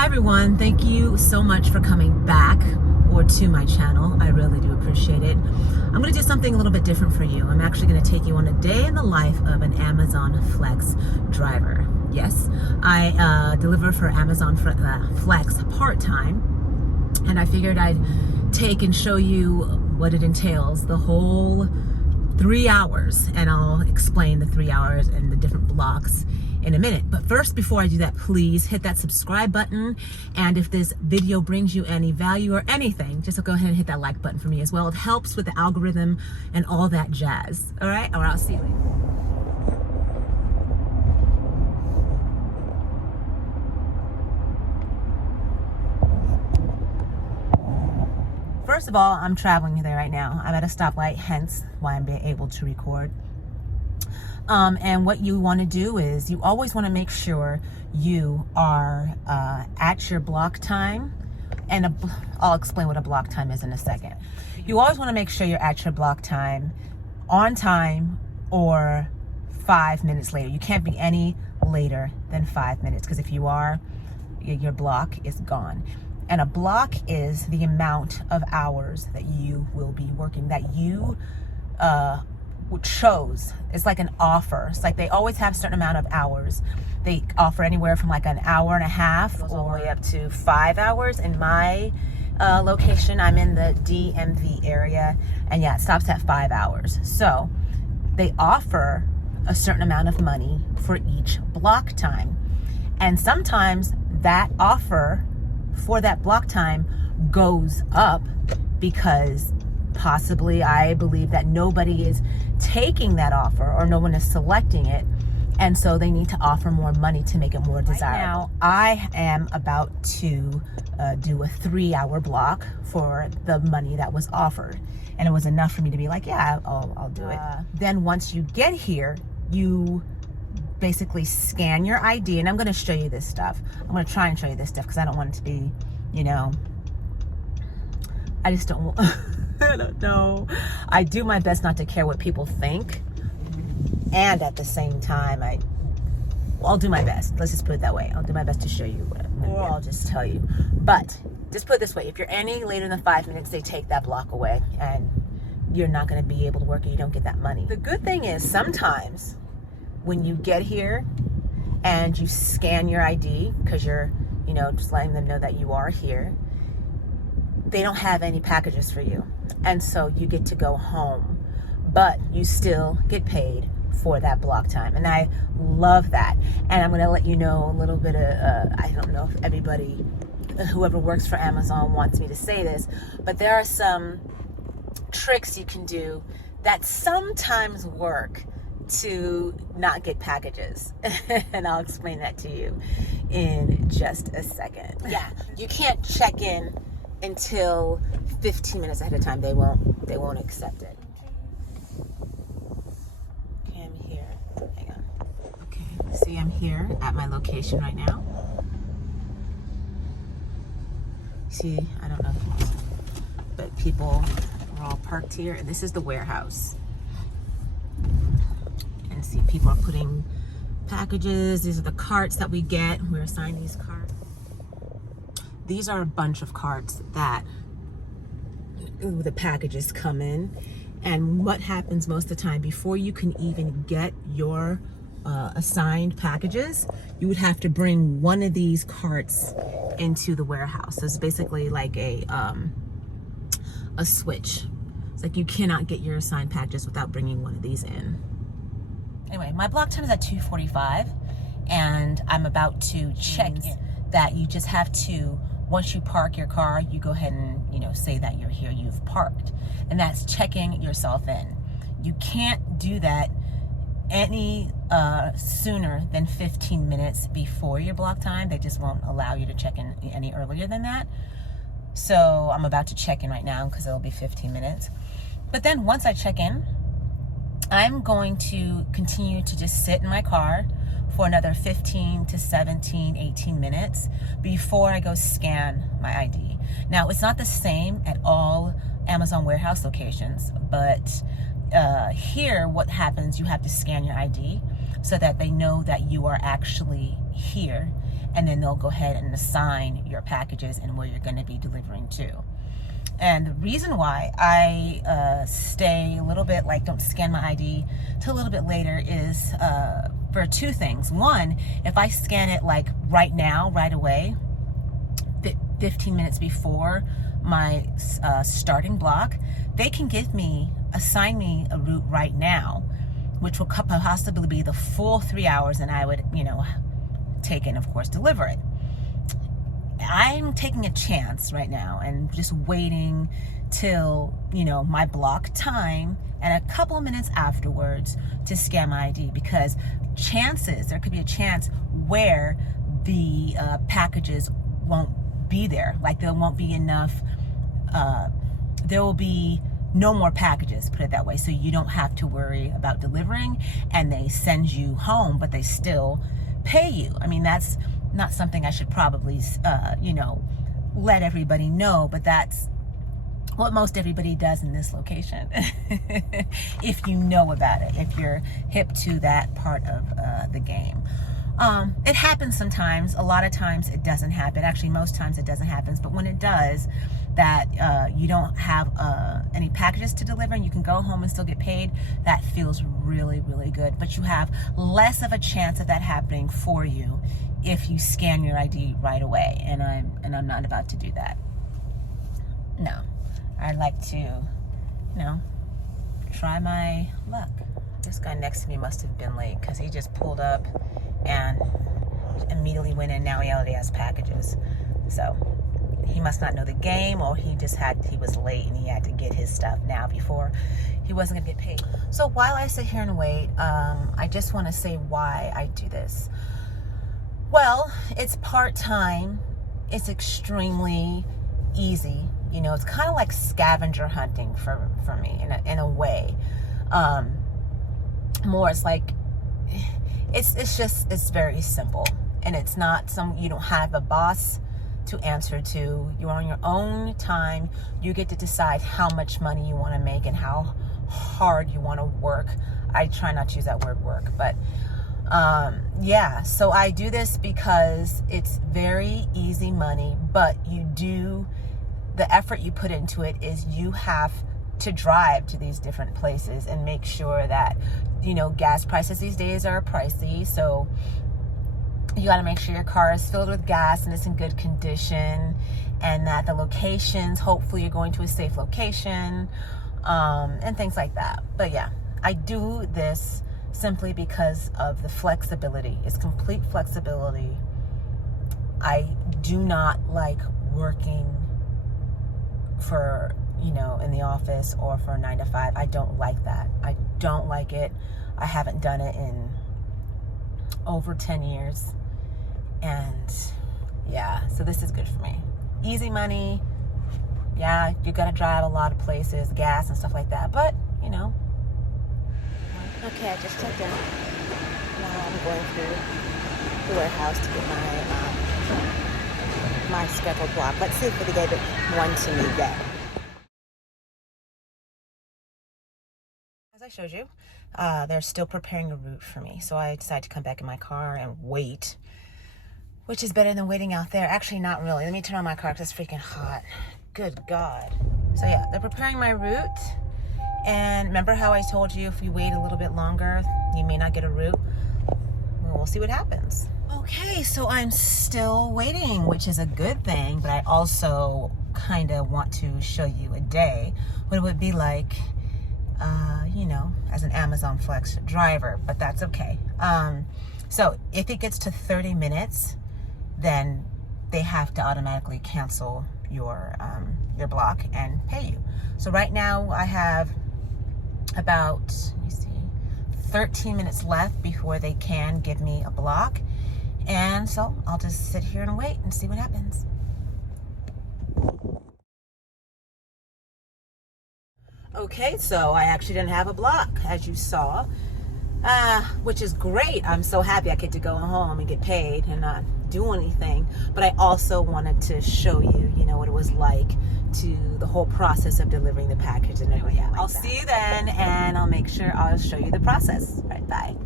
Hi everyone, thank you so much for coming back or to my channel. I really do appreciate it. I'm going to do something a little bit different for you. I'm actually going to take you on a day in the life of an Amazon Flex driver. Yes, I deliver for Amazon Flex part-time, and I figured I'd take and show you what it entails, the whole 3 hours, and I'll explain the 3 hours and the different blocks in a minute. But first, before I do that, please hit that subscribe button, and if this video brings you any value or anything, just go ahead and hit that like button for me as well. It helps with the algorithm and all that jazz. All right, or I'll see you later. First of all, I'm traveling there right now. I'm at a stoplight, hence why I'm being able to record. And what you want to do is you always want to make sure you are at your block time. And I'll explain what a block time is in a second. You always want to make sure you're at your block time on time or 5 minutes later. You can't be any later than 5 minutes, because if you are, your block is gone. And a block is the amount of hours that you will be working, that you chose. It's like an offer. It's like they always have a certain amount of hours. They offer anywhere from like an hour and a half all the way up to 5 hours. In my location, I'm in the DMV area, and yeah, it stops at 5 hours. So they offer a certain amount of money for each block time. And sometimes that offer for that block time goes up because possibly I believe that nobody is taking that offer or no one is selecting it, and so they need to offer more money to make it more desirable. Right now, I am about to do a 3 hour block for the money that was offered, and it was enough for me to be like, yeah, I'll do it. Then once you get here, you basically scan your ID, and I'm going to show you this stuff. I'm going to try and show you this stuff because I don't want it to be, you know, I just don't I don't know. I do my best not to care what people think, and at the same time, I'll do my best. Let's just put it that way. I'll do my best to show you, or I'll just tell you. But just put it this way: if you're any later than 5 minutes, they take that block away, and you're not going to be able to work, and you don't get that money. The good thing is sometimes when you get here and you scan your ID, because you're, you know, just letting them know that you are here, they don't have any packages for you, and so you get to go home, but you still get paid for that block time, and I love that. And I'm going to let you know a little bit of I don't know if everybody, whoever works for Amazon wants me to say this, but there are some tricks you can do that sometimes work to not get packages, and I'll explain that to you in just a second. Yeah, you can't check in until 15 minutes ahead of time. They won't accept it. Okay, I'm here. Hang on. Okay, see, I'm here at my location right now. See, I don't know if it's, but people are all parked here, and this is the warehouse. And see, people are putting packages. These are the carts that we get. We're assigned these carts. These are a bunch of carts that the packages come in. And what happens most of the time, before you can even get your assigned packages, you would have to bring one of these carts into the warehouse. So it's basically like a switch. It's like you cannot get your assigned packages without bringing one of these in. Anyway, my block time is at 2:45, and I'm about to check in. That you just have to, once you park your car, you go ahead and, you know, say that you're here, you've parked. And that's checking yourself in. You can't do that any sooner than 15 minutes before your block time. They just won't allow you to check in any earlier than that. So I'm about to check in right now because it'll be 15 minutes. But then once I check in, I'm going to continue to just sit in my car for another 15 to 17, 18 minutes before I go scan my ID. Now, it's not the same at all Amazon warehouse locations, but here what happens, you have to scan your ID so that they know that you are actually here, and then they'll go ahead and assign your packages and where you're going to be delivering to. And the reason why I stay a little bit, like don't scan my ID till a little bit later, is for two things. One, if I scan it like right now, right away, 15 minutes before my starting block, they can assign me a route right now, which will possibly be the full 3 hours, and I would, take it and of course deliver it. I'm taking a chance right now and just waiting till, my block time and a couple of minutes afterwards to scan my ID, because there could be a chance where the packages won't be there. Like there won't be enough, there will be no more packages, put it that way. So you don't have to worry about delivering, and they send you home, but they still pay you. I mean, that's not something I should probably, let everybody know, but that's what most everybody does in this location. If you know about it, if you're hip to that part of the game. It happens sometimes. A lot of times it doesn't happen. Actually, most times it doesn't happen. But when it does, that you don't have any packages to deliver and you can go home and still get paid, that feels really, really good. But you have less of a chance of that happening for you if you scan your ID right away. And I'm not about to do that. No, I'd like to, try my luck. This guy next to me must have been late, because he just pulled up and immediately went in. Now he already has packages. So he must not know the game, or he was late and he had to get his stuff now before he wasn't gonna get paid. So while I sit here and wait, I just want to say why I do this. Well, it's part-time. It's extremely easy. It's kind of like scavenger hunting for me in a way. More, it's like, it's very simple, and it's not you don't have a boss to answer to. You're on your own time. You get to decide how much money you want to make and how hard you want to work. I try not to use that word work, but so I do this because it's very easy money, but the effort you put into it is you have to drive to these different places and make sure that, gas prices these days are pricey. So you got to make sure your car is filled with gas and it's in good condition, and that the locations, hopefully you're going to a safe location, and things like that. But yeah, I do this simply because of the flexibility. It's complete flexibility. I do not like working for, in the office or for a 9 to 5. I don't like that. I don't like it. I haven't done it in over 10 years. And yeah, so this is good for me. Easy money. Yeah, you got to drive a lot of places, gas and stuff like that. But, Okay, I just checked in. Now I'm going through the warehouse to get my scheduled block. Let's see if they gave it one to me yet. As I showed you, they're still preparing a route for me. So I decided to come back in my car and wait, which is better than waiting out there. Actually, not really. Let me turn on my car because it's freaking hot. Good God. So yeah, they're preparing my route. And remember how I told you if you wait a little bit longer, you may not get a route? Well, we'll see what happens. Okay, so I'm still waiting, which is a good thing, but I also kind of want to show you a day what it would be like, as an Amazon Flex driver, but that's okay. So if it gets to 30 minutes, then they have to automatically cancel your block and pay you. So right now I have about, 13 minutes left before they can give me a block. And so I'll just sit here and wait and see what happens. Okay, so I actually didn't have a block, as you saw, which is great. I'm so happy I get to go home and get paid and not do anything. But I also wanted to show you, what it was like to the whole process of delivering the package and everything. I'll see you then, and I'll make sure I'll show you the process. All right, bye.